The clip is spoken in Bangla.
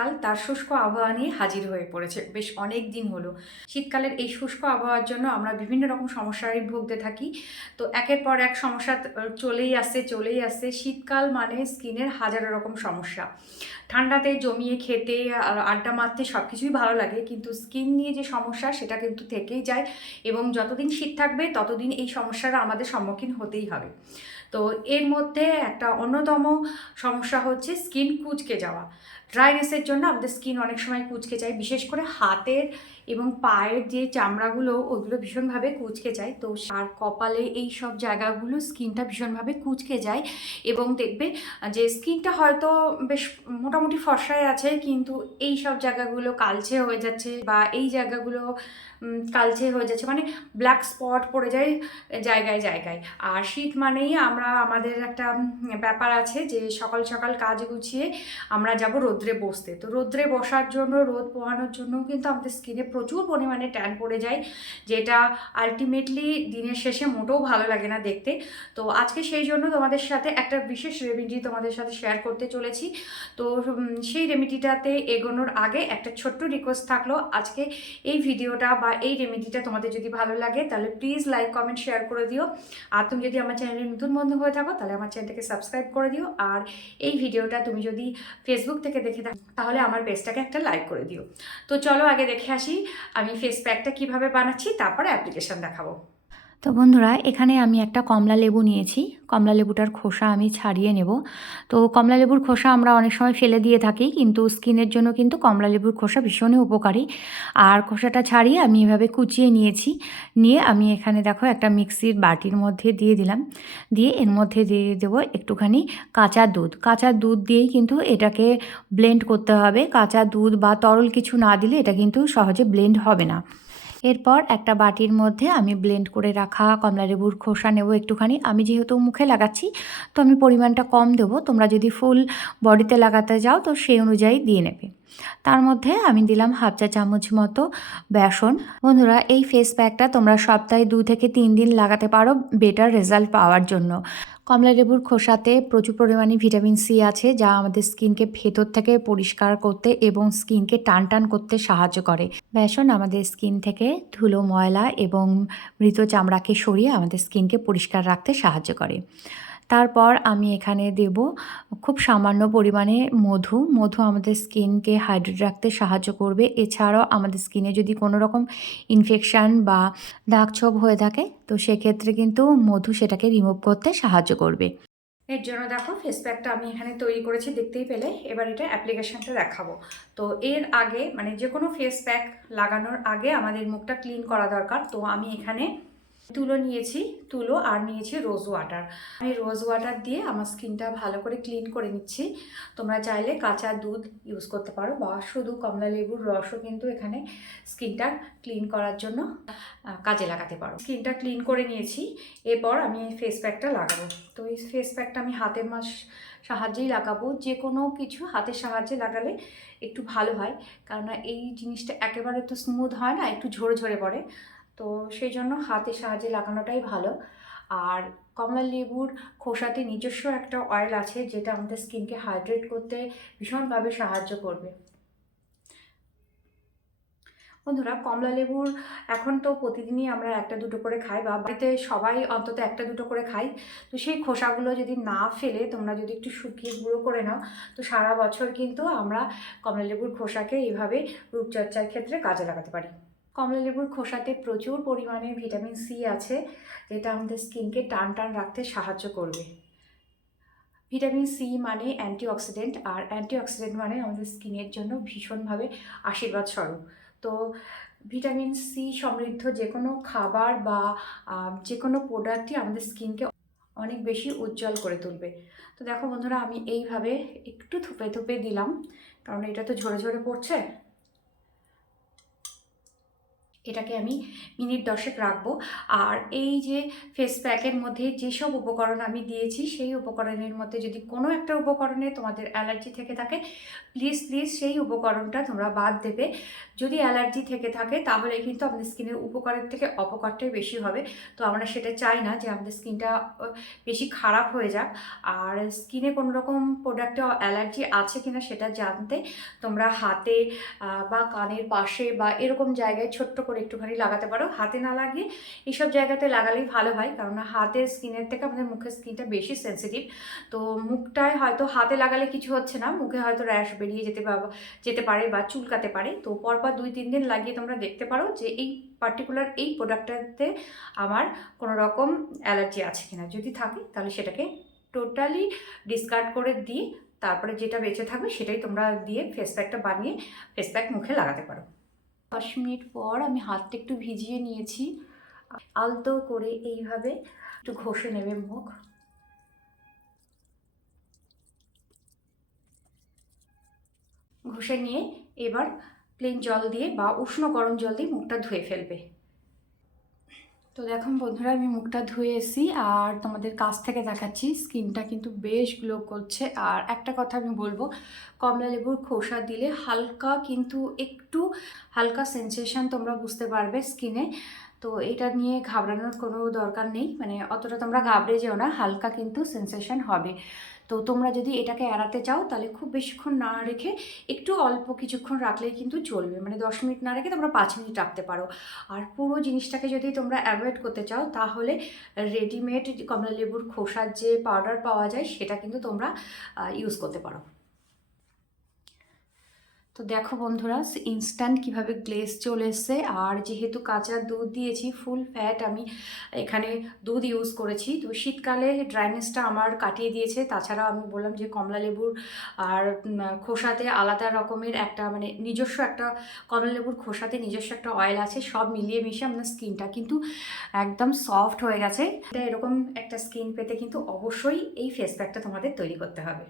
শীতকাল তার শুষ্ক আবহাওয়া নিয়ে হাজির হয়ে পড়েছে। বেশ অনেক দিন হলো। শীতকালের এই শুষ্ক আবহাওয়ার জন্য আমরা বিভিন্ন রকম সমস্যায় ভুগতে থাকি। তো একের পর এক সমস্যা চলেই আসছে। শীতকাল মানে স্কিনের হাজারো রকম সমস্যা। ঠান্ডাতে জমিয়ে খেতে আর আড্ডা মারতে সব কিছুই ভালো লাগে, কিন্তু স্কিন নিয়ে যে সমস্যা সেটা কিন্তু থেকেই যায়, এবং যতদিন শীত থাকবে ততদিন এই সমস্যার আমাদের সম্মুখীন হতেই হবে। তো এর মধ্যে একটা অন্যতম সমস্যা হচ্ছে স্কিন কুঁচকে যাওয়া। ড্রাইনেসের জন্য আমাদের স্কিন অনেক সময় কুঁচকে যায়, বিশেষ করে হাতের এবং পায়ের যে চামড়াগুলো ওগুলো ভীষণভাবে কুঁচকে যায়। তো আর কপালে এই সব জায়গাগুলো স্কিনটা ভীষণভাবে কুঁচকে যায়, এবং দেখবে যে স্কিনটা হয়তো বেশ মোটামুটি ফর্সায় আছে, কিন্তু এই সব জায়গাগুলো কালচে হয়ে যাচ্ছে, বা এই জায়গাগুলো কালচে হয়ে যাচ্ছে, মানে ব্ল্যাক স্পট পড়ে যায় জায়গায় জায়গায়। আর শীত মানেই আমাদের একটা ব্যাপার আছে যে সকাল সকাল কাজ গুছিয়ে আমরা যাব রোদ্রে বসতে। তো রোদ্রে বসার জন্য, রোদ পোহানোর জন্য কিন্তু আমাদের স্কিনে প্রচুর পরিমাণে ট্যান পড়ে যায়, যেটা আলটিমেটলি দিনের শেষে মোটেও ভালো লাগে না দেখতে। তো আজকে সেই জন্য তোমাদের সাথে একটা বিশেষ রেমেডি তোমাদের সাথে শেয়ার করতে চলেছি। তো সেই রেমেডিটাতে এগোনোর আগে একটা ছোট্ট রিকোয়েস্ট থাকলো, আজকে এই ভিডিওটা বা এই রেমেডিটা তোমাদের যদি ভালো লাগে তাহলে প্লিজ লাইক কমেন্ট শেয়ার করে দিও। আর তুমি যদি আমার চ্যানেলে নতুন বন্ধু হয়ে থাকো তাহলে আমার চ্যানেলটাকে সাবস্ক্রাইব করে দিও। আর এই ভিডিওটা তুমি যদি ফেসবুক থেকে দেখে থাকো তাহলে আমার পেজটাকে একটা লাইক করে দিও। তো চলো আগে দেখে আসি আমি ফেস প্যাকটা কীভাবে বানাচ্ছি, তারপরে অ্যাপ্লিকেশন দেখাবো। তো বন্ধুরা, এখানে আমি একটা কমলা লেবু নিয়েছি। কমলা লেবুটার খোসা আমি ছাড়িয়ে নেব। তো কমলা লেবুর খোসা আমরা অনেক সময় ফেলে দিয়ে থাকি, কিন্তু স্কিনের জন্য কিন্তু কমলা লেবুর খোসা ভীষণই উপকারী। আর খোসাটা ছাড়িয়ে আমি এভাবে কুচিয়ে নিয়েছি। নিয়ে আমি এখানে দেখো একটা মিক্সির বাটির মধ্যে দিয়ে দিলাম। দিয়ে এর মধ্যে দিয়ে দেবো একটুখানি কাঁচা দুধ। কাঁচা দুধ দিয়েই কিন্তু এটাকে ব্লেন্ড করতে হবে। কাঁচা দুধ বা তরল কিছু না দিলে এটা কিন্তু সহজে ব্লেন্ড হবে না। এরপর একটা বাটির মধ্যে আমি ব্লেন্ড করে রাখা কমলালেবুর খোসা নেব একটুখানি। আমি যেহেতু মুখে লাগাচ্ছি তো আমি পরিমাণটা কম দেবো। তোমরা যদি ফুল বডিতে লাগাতে যাও তো সেই অনুযায়ী দিয়ে নেবে। তার মধ্যে আমি দিলাম হাফ চা চামচ মতো বেসন। বন্ধুরা, এই ফেস প্যাকটা তোমরা সপ্তাহে 2 থেকে 3 দিন লাগাতে পারো বেটার রেজাল্ট পাওয়ার জন্য। কমলা লেবুর খোসাতে প্রচুর পরিমাণে ভিটামিন সি আছে, যা আমাদের স্কিনকে ভেতর থেকে পরিষ্কার করতে এবং স্কিনকে টান টান করতে সাহায্য করে। বেসন আমাদের স্কিন থেকে ধুলো, ময়লা এবং মৃত চামড়াকে সরিয়ে আমাদের স্কিনকে পরিষ্কার রাখতে সাহায্য করে। তারপর আমি এখানে দেব খুব সামান্য পরিমাণে মধু। মধু আমাদের স্কিনকে হাইড্রেট রাখতে সাহায্য করবে। এছাড়াও আমাদের স্কিনে যদি কোনো রকম ইনফেকশান বা দাগছোপ হয়ে থাকে তো সেক্ষেত্রে কিন্তু মধু সেটাকে রিমুভ করতে সাহায্য করবে। এর জন্য দেখো ফেস প্যাকটা আমি এখানে তৈরি করেছি, দেখতেই পেলে। এবার এটা অ্যাপ্লিকেশনটা দেখাবো। তো এর আগে মানে যে কোনো ফেস প্যাক লাগানোর আগে আমাদের মুখটা ক্লিন করা দরকার। তো আমি এখানে তুলো নিয়েছি, তুলো আর নিয়েছি রোজ ওয়াটার। আমি রোজ ওয়াটার দিয়ে আমার স্কিনটা ভালো করে ক্লিন করে নিচ্ছি। তোমরা চাইলে কাঁচা দুধ ইউজ করতে পারো, বা শুধু কমলা লেবুর রসও কিন্তু এখানে স্কিনটা ক্লিন করার জন্য কাজে লাগাতে পারো। স্কিনটা ক্লিন করে নিয়েছি, এরপর আমি ফেস প্যাকটা লাগাবো। তো এই ফেস প্যাকটা আমি হাতের সাহায্যেই লাগাবো। যে কোনো কিছু হাতের সাহায্যে লাগালে একটু ভালো হয়, কেননা এই জিনিসটা একেবারে তো স্মুথ হয় না, একটু ঝরে ঝরে পড়ে। তো সেই জন্য হাতের সাহায্যে লাগানোটাই ভালো। আর কমলা লেবুর খোসাতে নিজস্ব একটা অয়েল আছে, যেটা আমাদের স্কিনকে হাইড্রেট করতে ভীষণভাবে সাহায্য করবে। বন্ধুরা, কমলা লেবুর এখন তো প্রতিদিনই আমরা একটা দুটো করে খাই, বা বাড়িতে সবাই অন্তত একটা দুটো করে খাই। তো সেই খোসাগুলো যদি না ফেলে তোমরা যদি একটু শুকিয়ে গুঁড়ো করে নাও, তো সারা বছর কিন্তু আমরা কমলা লেবুর খোসাকে এইভাবে রূপচর্চার ক্ষেত্রে কাজে লাগাতে পারি। কমলা লেবুর খোসাতে প্রচুর পরিমাণে ভিটামিন সি আছে, যেটা আমাদের স্কিনকে টান টান রাখতে সাহায্য করবে। ভিটামিন সি মানে অ্যান্টিঅক্সিডেন্ট, আর অ্যান্টিঅক্সিডেন্ট মানে আমাদের স্কিনের জন্য ভীষণভাবে আশীর্বাদ স্বরূপ। তো ভিটামিন সি সমৃদ্ধ যে কোনো খাবার বা যে কোনো প্রোডাক্টই আমাদের স্কিনকে অনেক বেশি উজ্জ্বল করে তুলবে। তো দেখো বন্ধুরা, আমি এইভাবে একটু থুপে থুপে দিলাম, কারণ এটা তো ঝরে ঝরে পড়ছে। এটাকে আমি মিনিট 10 রাখবো। আর এই যে ফেস প্যাকের মধ্যে যেসব উপকরণ আমি দিয়েছি সেই উপকরণের মধ্যে যদি কোনো একটা উপকরণে তোমাদের অ্যালার্জি থেকে থাকে, প্লিজ সেই উপকরণটা তোমরা বাদ দেবে। যদি অ্যালার্জি থেকে থাকে তাহলে কিন্তু আমাদের স্কিনের উপকারের থেকে অপকারটাই বেশি হবে। তো আমরা সেটা চাই না যে আমাদের স্কিনটা বেশি খারাপ হয়ে যাক। আর স্কিনে কোনো রকম প্রোডাক্টে অ্যালার্জি আছে কিনা সেটা জানতে তোমরা হাতে বা কানের পাশে বা এরকম জায়গায় ছোট্ট করে একটুখানি লাগাতে পারো। হাতে না লাগিয়ে এইসব জায়গাতে লাগালেই ভালো হয়, কারণ হাতের স্কিনের থেকে আমাদের মুখের স্কিনটা বেশি সেন্সিটিভ। তো মুখটায় হয়তো হাতে লাগালে কিছু হচ্ছে না, মুখে হয়তো র্যাশ বেরিয়ে যেতে পারে বা চুলকাতে পারে। তো পরপর 2-3 দিন লাগিয়ে তোমরা দেখতে পারো যে এই পার্টিকুলার এই প্রোডাক্টটাতে আমার কোনো রকম অ্যালার্জি আছে কিনা। যদি থাকে তাহলে সেটাকে টোটালি ডিসকার্ড করে দিয়ে তারপরে যেটা বেঁচে থাকবে সেটাই তোমরা দিয়ে ফেস প্যাকটা বানিয়ে ফেস প্যাক মুখে লাগাতে পারো। 10 মিনিট পর আমি হাতটা একটু ভিজিয়ে নিয়েছি। আলতো করে এইভাবে একটু ঘষে নেবে মুখ। ঘষে নিয়ে এবার প্লেন জল দিয়ে বা উষ্ণ গরম জল দিয়ে মুখটা ধুয়ে ফেলবে। তো দেখুন বন্ধুরা, আমি মুখটা ধুয়ে এসেছি আর তোমাদের কাছ থেকে দেখাচ্ছি, স্কিনটা কিন্তু বেশ গ্লো করছে। আর একটা কথা আমি বলবো, কমলা লেবুর খোসা দিলে একটু হালকা সেন্সেশন তোমরা বুঝতে পারবে স্কিনে। তো এটা নিয়ে ঘাবড়ানোর কোনো দরকার নেই, মানে অতটা তোমরা ঘাবড়ে যেও না, হালকা কিন্তু সেন্সেশন হবে। তো তোমরা যদি এটাকে এড়াতে চাও তাহলে খুব বেশিক্ষণ না রেখে একটু অল্প কিছুক্ষণ রাখলেই কিন্তু চলবে, মানে 10 মিনিট না রেখে তোমরা 5 মিনিট রাখতে পারো। আর পুরো জিনিসটাকে যদি তোমরা অ্যাভয়েড করতে চাও তাহলে রেডিমেড কমলা লেবুর খোসার যে পাউডার পাওয়া যায় সেটা কিন্তু তোমরা ইউজ করতে পারো। তো দেখো বন্ধুরা, ইনস্ট্যান্ট কিভাবে গ্লেজ চলে এসছে। আর যেহেতু কাঁচা দুধ দিয়েছি, ফুল ফ্যাট আমি এখানে দুধ ইউজ করেছি, তো শীতকালে ড্রাইনেসটা আমার কাটিয়ে দিয়েছে। তাছাড়া আমি বললাম যে কমলা লেবুর আর খোসাতে আলাদা রকমের একটা মানে নিজস্ব একটা কমলা লেবুর খোসাতে নিজস্ব একটা অয়েল আছে, সব মিলিয়ে মিশিয়ে আপনার স্কিনটা কিন্তু একদম সফট হয়ে গেছে। এটা এরকম একটা স্কিন পেতে কিন্তু অবশ্যই এই ফেস প্যাকটা তোমাদের তৈরি করতে হবে।